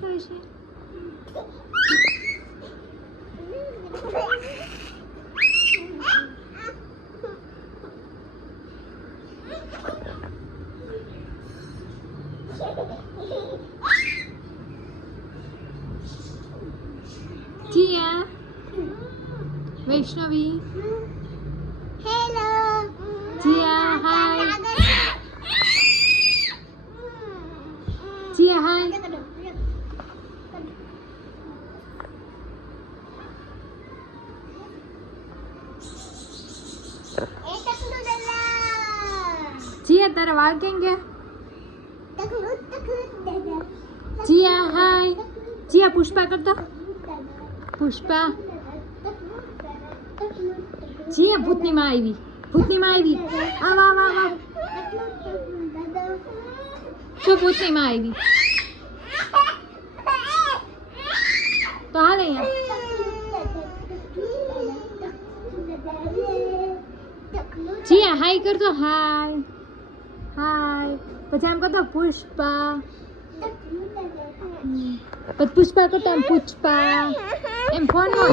કરે છે? જીયા, વૈષ્ણવી, હેલો જીયા હાય, જીયા હાય. જીયા તારા વાળ કેમ ગયા? જીયા હાય, જીયા પુષ્પા કરતો. પુષ્પા, જીયા ભૂતની માં આવી, ભૂતની માં આવી. આવ આવ આવ આવ. શું ભૂતની માં આવી? તો હાલ અહીંયા. જીયા હાય કરતો. હાય હાય. પછી આમ કરતો પુષ્પા. પછી પુષ્પા કરતો આમ પુષ્પા. એમ ફોન માં